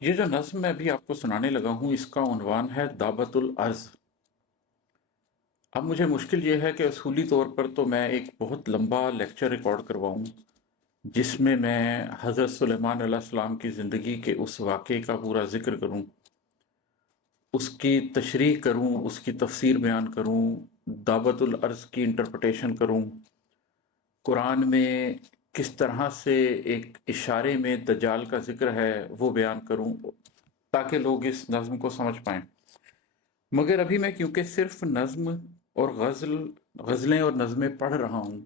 ये जो नज़्म मैं अभी आपको सुनाने लगा हूँ, इसका उन्वान है दावतुल अर्ज़। अब मुझे मुश्किल ये है कि उसूली तौर पर तो मैं एक बहुत लंबा लेक्चर रिकॉर्ड करवाऊँ, जिसमें मैं हज़रत सुलेमान अलैहिस्सलाम की ज़िंदगी के उस वाक़े का पूरा ज़िक्र करूँ, उसकी तशरीह करूँ, उसकी तफ़सीर बयान करूँ, दावतुल अर्ज़ की इंटरप्रिटेशन करूँ, कुरान में किस तरह से एक इशारे में दज्जाल का ज़िक्र है, वो बयान करूँ, ताकि लोग इस नज़्म को समझ पाएँ। मगर अभी मैं क्योंकि सिर्फ नज़्म और गज़लें और नज़्में पढ़ रहा हूँ,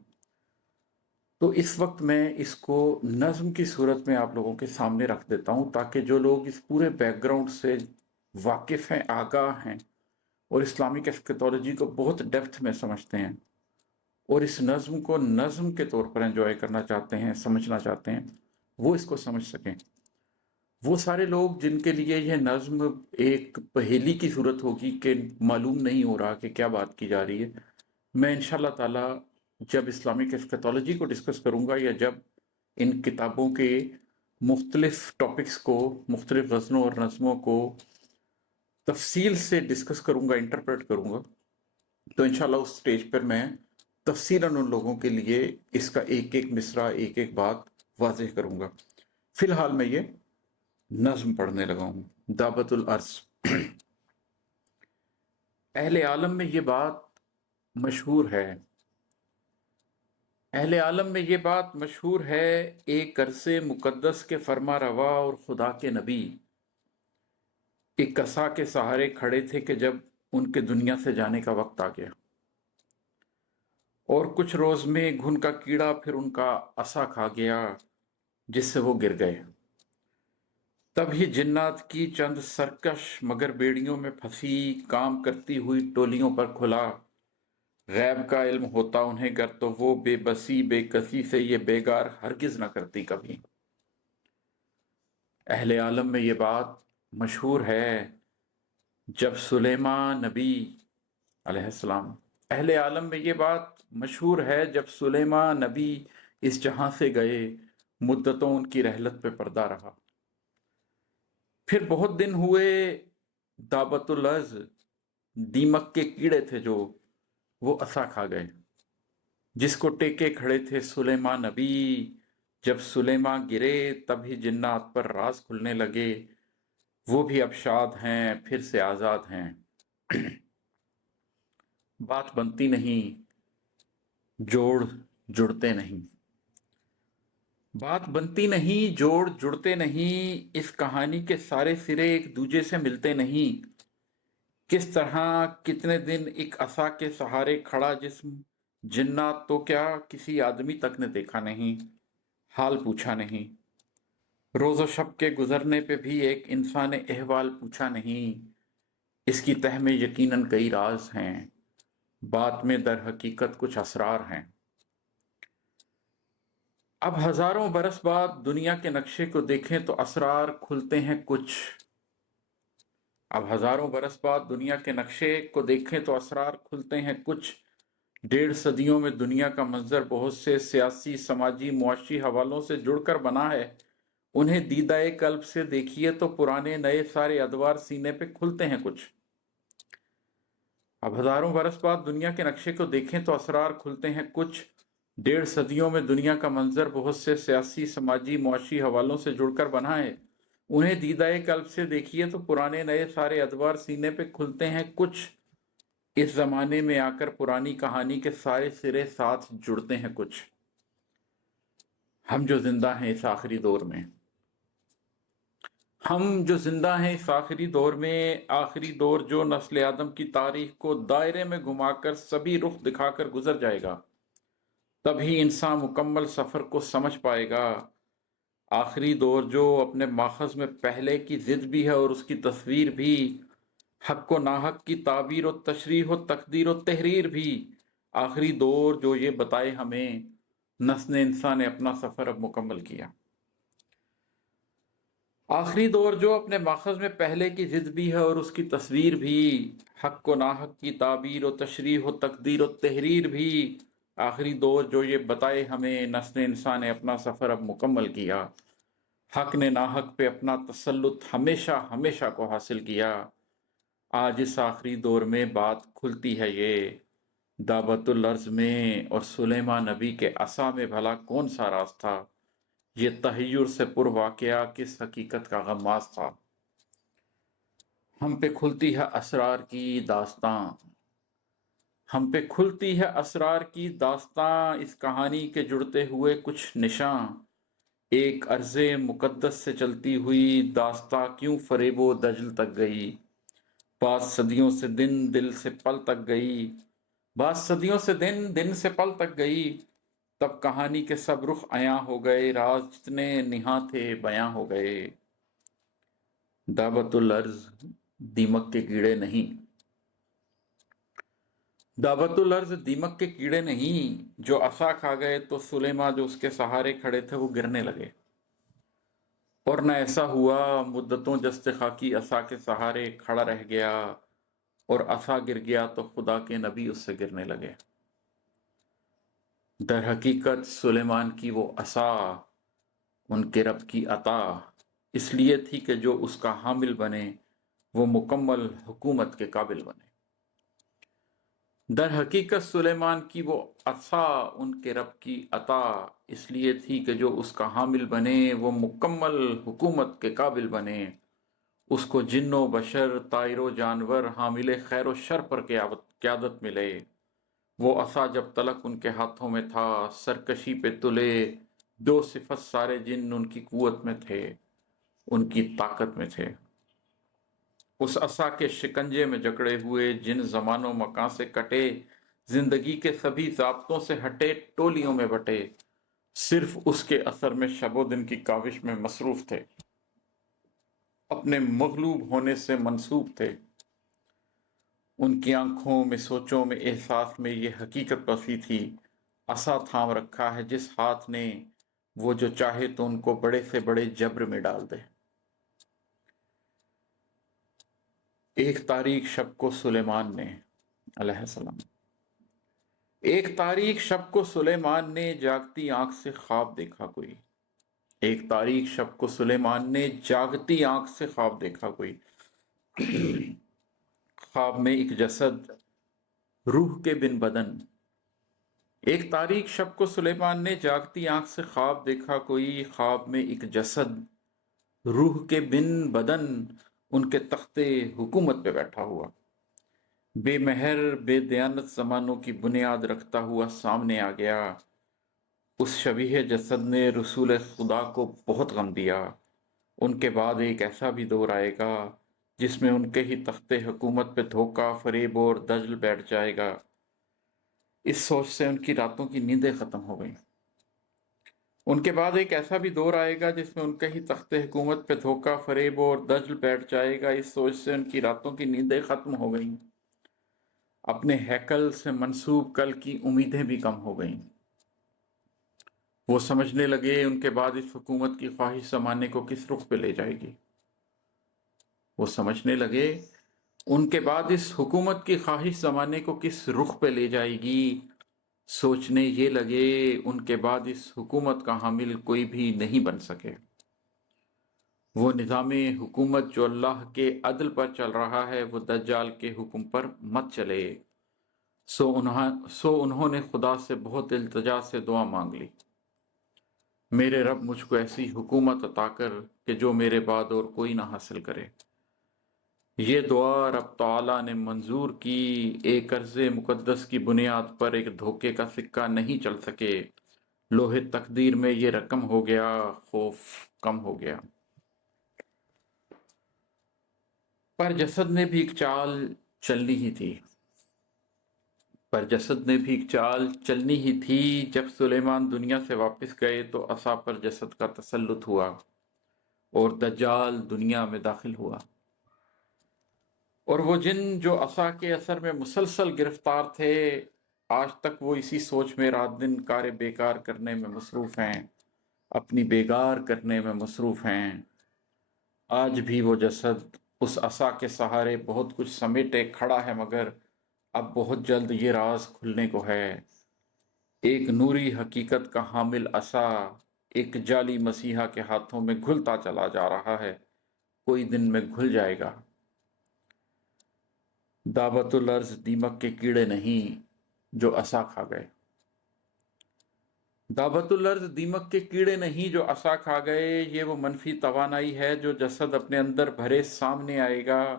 तो इस वक्त मैं इसको नज़्म की सूरत में आप लोगों के सामने रख देता हूँ, ताकि जो लोग इस पूरे बैकग्राउंड से वाकिफ़ हैं, आगाह हैं और इस्लामिक एस्केटोलॉजी को बहुत डेप्थ में समझते हैं और इस नज़्म को नज़्म के तौर पर एंजॉय करना चाहते हैं, समझना चाहते हैं, वो इसको समझ सकें। वो सारे लोग जिनके लिए यह नज़्म एक पहेली की सूरत होगी कि मालूम नहीं हो रहा कि क्या बात की जा रही है, मैं इंशाअल्लाह ताला जब इस्लामिक एस्केटोलॉजी को डिस्कस करूँगा या जब इन किताबों के मुख्तलिफ टॉपिक्स को, मुख्तलिफ गज़लों और नज़्मों को तफसील से डिस्कस करूँगा, इंटरप्रेट करूँगा, तो इंशाअल्लाह उस स्टेज पर मैं तफसीलन उन लोगों के लिए इसका एक एक मिसरा, एक एक बात वाज़ेह करूँगा। फ़िलहाल मैं ये नज़्म पढ़ने लगा हूँ, दावतुल अर्ज़। अहले आलम में ये बात मशहूर है, अहले आलम में ये बात मशहूर है, एक अरसे मुकद्दस के फरमा रवा और खुदा के नबी एक कसा के सहारे खड़े थे कि जब उनके दुनिया से जाने का वक्त आ गया और कुछ रोज में घुन का कीड़ा फिर उनका असा खा गया, जिससे वो गिर गए। तभी जिन्नात की चंद सरकश मगर बेड़ियों में फंसी काम करती हुई टोलियों पर खुला, गैब का इल्म होता उन्हें गर तो वो बेबसी बेकसी से ये बेगार हरगिज न करती कभी। अहले आलम में ये बात मशहूर है, जब सुलेमान नबी अलैहिस्सलाम, अहले आलम में ये बात मशहूर है, जब सुलेमान नबी इस जहां से गए, मुद्दतों उनकी रहलत पे पर्दा रहा। फिर बहुत दिन हुए दावतुल अर्ज़, दीमक के कीड़े थे जो वो असा खा गए, जिसको टेके खड़े थे सुलेमान नबी। जब सुलेमान गिरे तभी जिन्नात पर राज खुलने लगे, वो भी अब शाद हैं फिर से आजाद हैं। बात बनती नहीं, जोड़ जुड़ते नहीं, बात बनती नहीं, जोड़ जुड़ते नहीं, इस कहानी के सारे सिरे एक दूजे से मिलते नहीं। किस तरह कितने दिन एक असा के सहारे खड़ा जिस्म, जिन्नात तो क्या किसी आदमी तक ने देखा नहीं, हाल पूछा नहीं। रोज़ो शब के गुजरने पे भी एक इंसान अहवाल पूछा नहीं। इसकी तह में यकीनन कई राज हैं, बात में दर हकीकत कुछ असरार हैं। अब हजारों बरस बाद दुनिया के नक्शे को देखें तो असरार खुलते हैं कुछ। अब हजारों बरस बाद दुनिया के नक्शे को देखें तो असरार खुलते हैं कुछ। 1.5 सदियों में दुनिया का मंजर बहुत से सियासी, समाजी, मुआशी हवालों से जुड़कर बना है। उन्हें दीदाए कल्ब से देखिए तो पुराने नए सारे अदवार सीने पे खुलते हैं कुछ। अब हजारों बरस बाद दुनिया के नक्शे को देखें तो असरार खुलते हैं कुछ। 1.5 सदियों में दुनिया का मंजर बहुत से सियासी, समाजी, मुआशी हवालों से जुड़कर बना है। उन्हें दीदाए कल्ब से देखिए तो पुराने नए सारे अदवार सीने पे खुलते हैं कुछ। इस जमाने में आकर पुरानी कहानी के सारे सिरे साथ जुड़ते हैं कुछ। हम जो जिंदा हैं इस आखिरी दौर में, हम जो जिंदा हैं इस आखिरी दौर में, आखिरी दौर जो नस्ल आदम की तारीख को दायरे में घुमाकर सभी रुख दिखाकर गुजर जाएगा, तभी इंसान मुकम्मल सफर को समझ पाएगा। आखिरी दौर जो अपने माखज में पहले की जिद भी है और उसकी तस्वीर भी, हक को नाहक की ताबीर और तशरीह और तकदीर और तहरीर भी। आखिरी दौर जो ये बताए हमें, नस्ल इंसान ने अपना सफर अब मुकम्मल किया। आखिरी दौर जो अपने माखज में पहले की जिद भी है और उसकी तस्वीर भी, हक व नाहक की ताबीर व तशरीह व तकदीर व तहरीर भी। आखिरी दौर जो ये बताए हमें, नस्ल इंसान ने अपना सफ़र अब मुकम्मल किया। हक ने नाहक पे अपना तसल्लुत हमेशा हमेशा को हासिल किया। आज इस आखिरी दौर में बात खुलती है ये, दावतुल अर्ज में और सुलेमान नबी के असा में भला कौन सा राज था। ये तहय्युर से पुरवाक़या किस हकीकत का गम्माज़ था। हम पे खुलती है असरार की दास्तां, हम पे खुलती है असरार की दास्तां, इस कहानी के जुड़ते हुए कुछ निशां। एक अर्ज़े मुक़द्दस से चलती हुई दास्तां क्यों फ़रेबो दजल तक गई। बात सदियों से दिन दिल से पल तक गई, बात सदियों से दिन दिन से पल तक गई। तब कहानी के सब रुख अयां हो गए, राज जितने निहा थे बयां हो गए। दावतुल अर्ज दीमक के कीड़े नहीं, दावतुल अर्ज दीमक के कीड़े नहीं, जो असा खा गए तो सुलेमा जो उसके सहारे खड़े थे वो गिरने लगे। और न ऐसा हुआ, मुद्दतों जस्ते खाकी असा के सहारे खड़ा रह गया, और असा गिर गया तो खुदा के नबी उससे गिरने लगे। दर हकीकत सुलेमान की वो असा उनके रब की अता इसलिए थी कि जो उसका हामिल बने वो मुकम्मल हुकूमत के काबिल बने। दर हकीकत सुलेमान की वो असा उनके रब की अता इसलिए थी कि जो उसका हामिल बने वो मुकम्मल हुकूमत के काबिल बने। उसको जिन्नो बशर तायरो जानवर हामिले खैर व शर पर क़यादत मिले। वो असा जब तलक उनके हाथों में था, सरकशी पे तुले दो सिफत सारे जिन उनकी कुवत में थे, उनकी ताकत में थे। उस असा के शिकंजे में जकड़े हुए जिन जमानों मकां से कटे, जिंदगी के सभी ज़ाब्तों से हटे, टोलियों में बटे, सिर्फ उसके असर में शबो दिन की काविश में मसरूफ थे, अपने मगलूब होने से मंसूब थे। उनकी आंखों में, सोचों में, एहसास में ये हकीकत बसी थी, असा थाम रखा है जिस हाथ ने, वो जो चाहे तो उनको बड़े से बड़े जब्र में डाल दे। एक तारीख शब को सुलेमान ने अलैहिस्सलाम, एक तारीख शब को सुलेमान ने जागती आंख से ख्वाब देखा कोई। एक तारीख शब को सुलेमान ने जागती आंख से ख्वाब देखा कोई। ख्वाब में एक जसद रूह के बिन बदन। एक तारीख शब को सुलेमान ने जागती आंख से ख्वाब देखा कोई। ख्वाब में एक जसद रूह के बिन बदन उनके तख्ते हुकूमत पे बैठा हुआ, बेमहर बेदयानत ज़मानों की बुनियाद रखता हुआ सामने आ गया। उस शबीह जसद ने रसूल खुदा को बहुत गम दिया। उनके बाद एक ऐसा भी दौर आएगा जिसमें उनके ही तख्ते हुकूमत पे धोखा, फरेब और दजल बैठ जाएगा। इस सोच से उनकी रातों की नींदें खत्म हो गईं। उनके बाद एक ऐसा भी दौर आएगा जिसमें उनके ही तख्ते हुकूमत पे धोखा, फरेब और दजल बैठ जाएगा। इस सोच से उनकी रातों की नींदें खत्म हो गईं। अपने हैकल से मंसूब कल की उम्मीदें भी कम हो गईं। वो समझने लगे उनके बाद इस हुकूमत की ख्वाहिश ज़माने को किस रुख पे ले जाएगी। वो समझने लगे उनके बाद इस हुकूमत की ख्वाहिश ज़माने को किस रुख पे ले जाएगी। सोचने ये लगे उनके बाद इस हुकूमत का हामिल कोई भी नहीं बन सके। वो निज़ाम हुकूमत जो अल्लाह के अदल पर चल रहा है वो दज्जाल के हुक्म पर मत चले। सो उन्होंने खुदा से बहुत इल्तिजा से दुआ मांग ली, मेरे रब मुझको ऐसी हुकूमत अता कर कि जो मेरे बाद और कोई ना हासिल करे। ये दुआ रब तआला ने मंजूर की। एक अर्ज़े मुक़द्दस की बुनियाद पर एक धोखे का सिक्का नहीं चल सके। लोहे तकदीर में ये रकम हो गया, खौफ कम हो गया। पर जसद ने भी एक चाल चलनी ही थी, पर जसद ने भी एक चाल चलनी ही थी। जब सुलेमान दुनिया से वापस गए तो असा पर जसद का तसल्लुत हुआ और दज्जाल दुनिया में दाखिल हुआ। और वो जिन जो असा के असर में मुसलसल गिरफ्तार थे, आज तक वो इसी सोच में रात दिन कार्य बेकार करने में मसरूफ हैं, अपनी बेगार करने में मसरूफ हैं। आज भी वो जसद उस असा के सहारे बहुत कुछ समेटे खड़ा है, मगर अब बहुत जल्द ये राज खुलने को है। एक नूरी हकीकत का हामिल असा ایک جعلی مسیحا کے ہاتھوں میں گھلتا چلا جا رہا ہے، کوئی دن میں گھل جائے گا۔ دعوت الارض دیمک کے کیڑے نہیں جو عصا کھا گئے۔ دعوت الارض دیمک کے کیڑے نہیں جو عصا کھا گئے، یہ وہ منفی توانائی ہے جو جسد اپنے اندر بھرے سامنے آئے گا۔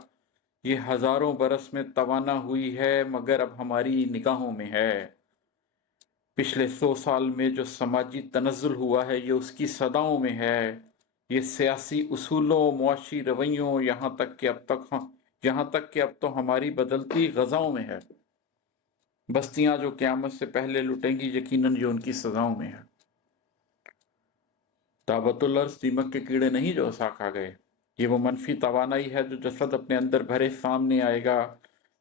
یہ ہزاروں برس میں توانا ہوئی ہے مگر اب ہماری نگاہوں میں ہے۔ پچھلے 100 سال میں جو سماجی تنزل ہوا ہے یہ اس کی صداؤں میں ہے۔ یہ سیاسی اصولوں، معاشی رویوں، یہاں تک کہ اب تو ہماری بدلتی غذاؤں میں ہے۔ بستیاں جو قیامت سے پہلے لٹیں گی، یقیناً یہ ان کی سزاؤں میں ہے۔ دعوت الارض دیمک کے کیڑے نہیں جو عصا کھا گئے، یہ وہ منفی توانائی ہے جو جسد اپنے اندر بھرے سامنے آئے گا۔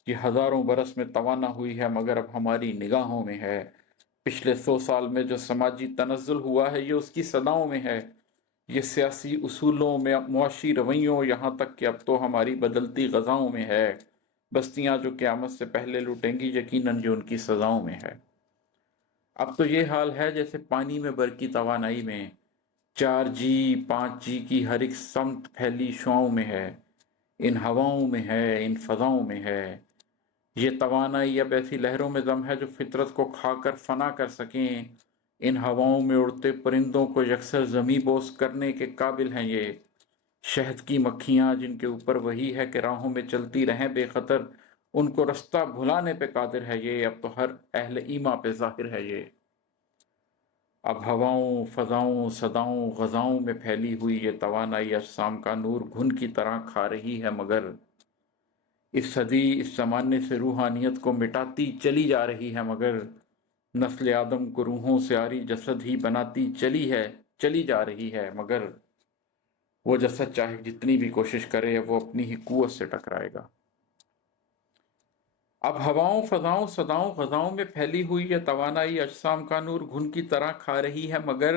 یہ ہزاروں برس میں توانا ہوئی ہے مگر اب ہماری نگاہوں میں ہے۔ پچھلے 100 سال میں جو سماجی تنزل ہوا ہے یہ اس کی صداؤں میں ہے۔ یہ سیاسی اصولوں میں، معاشی رویوں، یہاں تک کہ اب تو ہماری بدلتی غذاؤں میں ہے۔ بستیاں جو قیامت سے پہلے لوٹیں گی، یقیناً جو ان کی سزاؤں میں ہے۔ اب تو یہ حال ہے جیسے پانی میں برقی توانائی میں 4G 5G کی ہر ایک سمت پھیلی شعاؤں میں ہے، ان ہواؤں میں ہے، ان فضاؤں میں ہے۔ یہ توانائی اب ایسی لہروں میں دم ہے جو فطرت کو کھا کر فنا کر سکیں۔ ان ہواؤں میں اڑتے پرندوں کو یکسر زمیں بوس کرنے کے قابل ہیں یہ۔ شہد کی مکھیاں جن کے اوپر وہی ہے کہ راہوں میں چلتی رہیں بے خطر، ان کو رستہ بھلانے پہ قادر ہے یہ۔ اب تو ہر اہل ایمان پہ ظاہر ہے یہ۔ اب ہواؤں، فضاؤں، صداؤں، غذاؤں میں پھیلی ہوئی یہ توانائی اجسام کا نور گھن کی طرح کھا رہی ہے مگر اس صدی، اس زمانے سے روحانیت کو مٹاتی چلی جا رہی ہے مگر نسل آدم کو روحوں سے عاری جسد ہی بناتی چلی جا رہی ہے مگر وہ جسد چاہے جتنی بھی کوشش کرے وہ اپنی ہی قوت سے ٹکرائے گا۔ اب ہواؤں، فضاؤں، صداؤں، غذاؤں میں پھیلی ہوئی یہ توانائی اجسام کا نور گھن کی طرح کھا رہی ہے مگر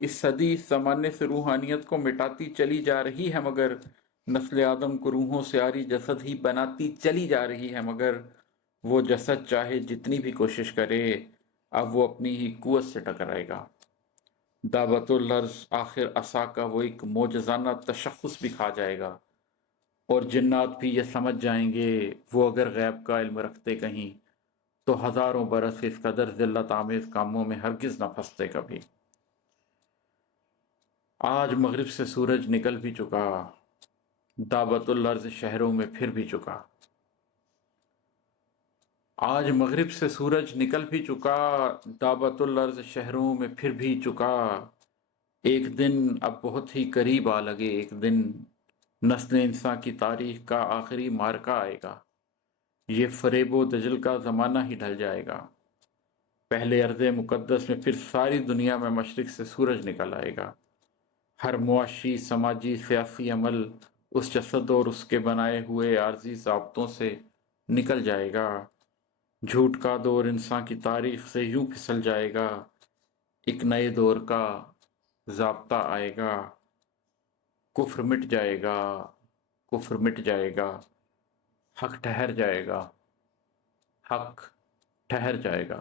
اس صدی، اس زمانے سے روحانیت کو مٹاتی چلی جا رہی ہے مگر نسل آدم کو روحوں سے عاری جسد ہی بناتی چلی جا رہی ہے مگر وہ جسد چاہے جتنی بھی کوشش کرے اب وہ اپنی ہی قوت سے ٹکرائے گا۔ دعوت الارض آخر عصا کا وہ ایک معجزانہ تشخص بھی کھا جائے گا اور جنات بھی یہ سمجھ جائیں گے، وہ اگر غیب کا علم رکھتے کہیں تو ہزاروں برس اس قدر ذلت آمیز کاموں میں ہرگز نہ پھنستے کبھی۔ آج مغرب سے سورج نکل بھی چکا، دعوت الارض شہروں میں پھر بھی چکا۔ آج مغرب سے سورج نکل بھی چکا، دعوت الارض شہروں میں پھر بھی چکا۔ ایک دن اب بہت ہی قریب آ لگے، ایک دن نسل انسان کی تاریخ کا آخری معرکہ آئے گا۔ یہ فریب و دجل کا زمانہ ہی ڈھل جائے گا۔ پہلے ارض مقدس میں پھر ساری دنیا میں مشرق سے سورج نکل آئے گا۔ ہر معاشی، سماجی، سیاسی عمل اس جسد اور اس کے بنائے ہوئے عارضی ضابطوں سے نکل جائے گا۔ جھوٹ کا دور انسان کی تاریخ سے یوں پھسل جائے گا، ایک نئے دور کا ضابطہ آئے گا۔ کفر مٹ جائے گا، کفر مٹ جائے گا، حق ٹھہر جائے گا، حق ٹھہر جائے گا۔